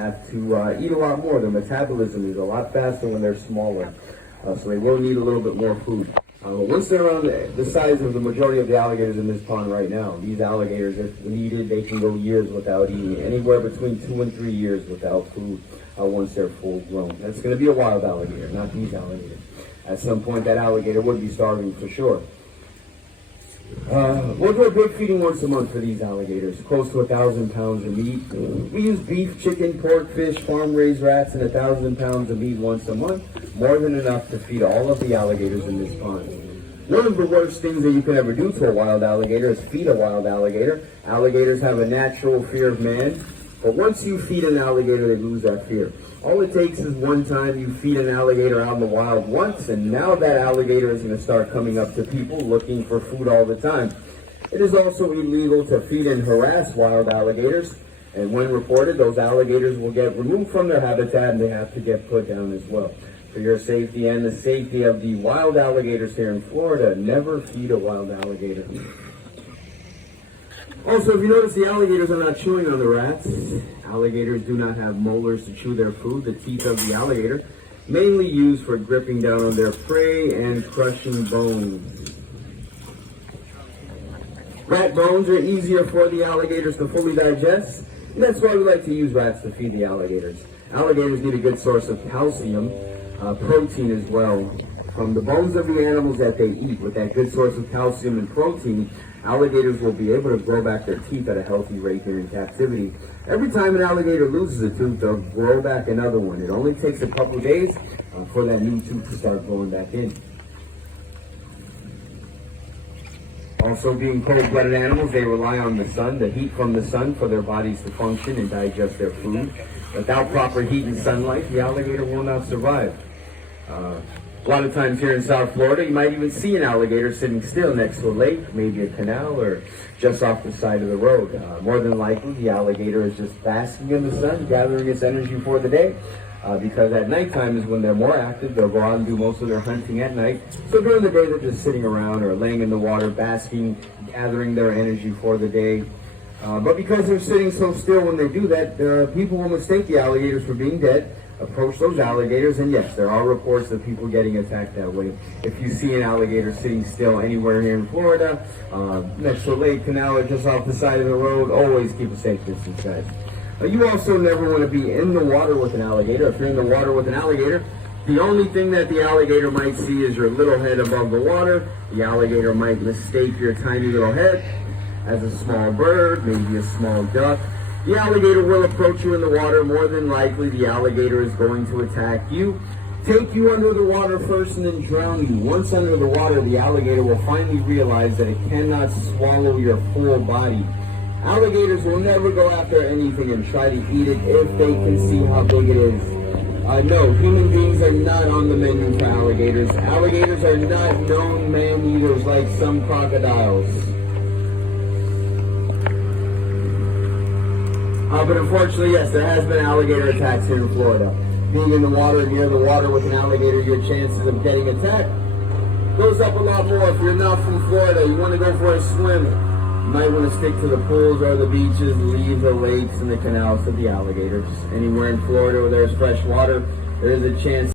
have to eat a lot more. Their metabolism is a lot faster when they're smaller, so they will need a little bit more food. But once they're around the size of the majority of the alligators in this pond right now, these alligators, if needed, they can go years without eating, anywhere between 2 and 3 years without food once they're full grown. That's going to be a wild alligator, not these alligators. At some point, that alligator would be starving for sure. We'll do a big feeding once a month for these alligators, close to 1,000 pounds of meat. We use beef, chicken, pork, fish, farm-raised rats, and 1,000 pounds of meat once a month, more than enough to feed all of the alligators in this pond. One of the worst things that you can ever do to a wild alligator is feed a wild alligator. Alligators have a natural fear of man, but once you feed an alligator, they lose that fear. All it takes is one time you feed an alligator out in the wild once, and now that alligator is going to start coming up to people looking for food all the time. It is also illegal to feed and harass wild alligators, and when reported, those alligators will get removed from their habitat and they have to get put down as well. For your safety and the safety of the wild alligators here in Florida, never feed a wild alligator. Also, if you notice, the alligators are not chewing on the rats. Alligators do not have molars to chew their food. The teeth of the alligator, mainly used for gripping down on their prey and crushing bones. Rat bones are easier for the alligators to fully digest, and that's why we like to use rats to feed the alligators. Alligators need a good source of calcium, protein as well, from the bones of the animals that they eat. With that good source of calcium and protein, alligators will be able to grow back their teeth at a healthy rate here in captivity. Every time an alligator loses a tooth, they'll grow back another one. It only takes a couple days for that new tooth to start growing back in. Also, being cold-blooded animals, they rely on the sun, the heat from the sun, for their bodies to function and digest their food. Without proper heat and sunlight, the alligator will not survive. A lot of times here in South Florida, you might even see an alligator sitting still next to a lake, maybe a canal, or just off the side of the road. More than likely, the alligator is just basking in the sun, gathering its energy for the day, because at nighttime is when they're more active. They'll go out and do most of their hunting at night. So during the day, they're just sitting around or laying in the water, basking, gathering their energy for the day. But because they're sitting so still when they do that, people will mistake the alligators for being dead, approach those alligators, and yes, there are reports of people getting attacked that way. If you see an alligator sitting still anywhere here in Florida, next to a lake, canal, or just off the side of the road, always keep a safe distance, guys. You also never want to be in the water with an alligator. If you're in the water with an alligator, the only thing that the alligator might see is your little head above the water. The alligator might mistake your tiny little head as a small bird, maybe a small duck. The alligator will approach you in the water. More than likely, the alligator is going to attack you, take you under the water first, and then drown you. Once under the water, the alligator will finally realize that it cannot swallow your full body. Alligators will never go after anything and try to eat it if they can see how big it is. No, human beings are not on the menu for alligators. Alligators are not known man-eaters like some crocodiles. But unfortunately, yes, there has been alligator attacks here in Florida. Being in the water, near the water with an alligator, your chances of getting attacked goes up a lot more. If you're not from Florida, you want to go for a swim, you might want to stick to the pools or the beaches, leave the lakes and the canals to the alligators. Anywhere in Florida where there's fresh water, there is a chance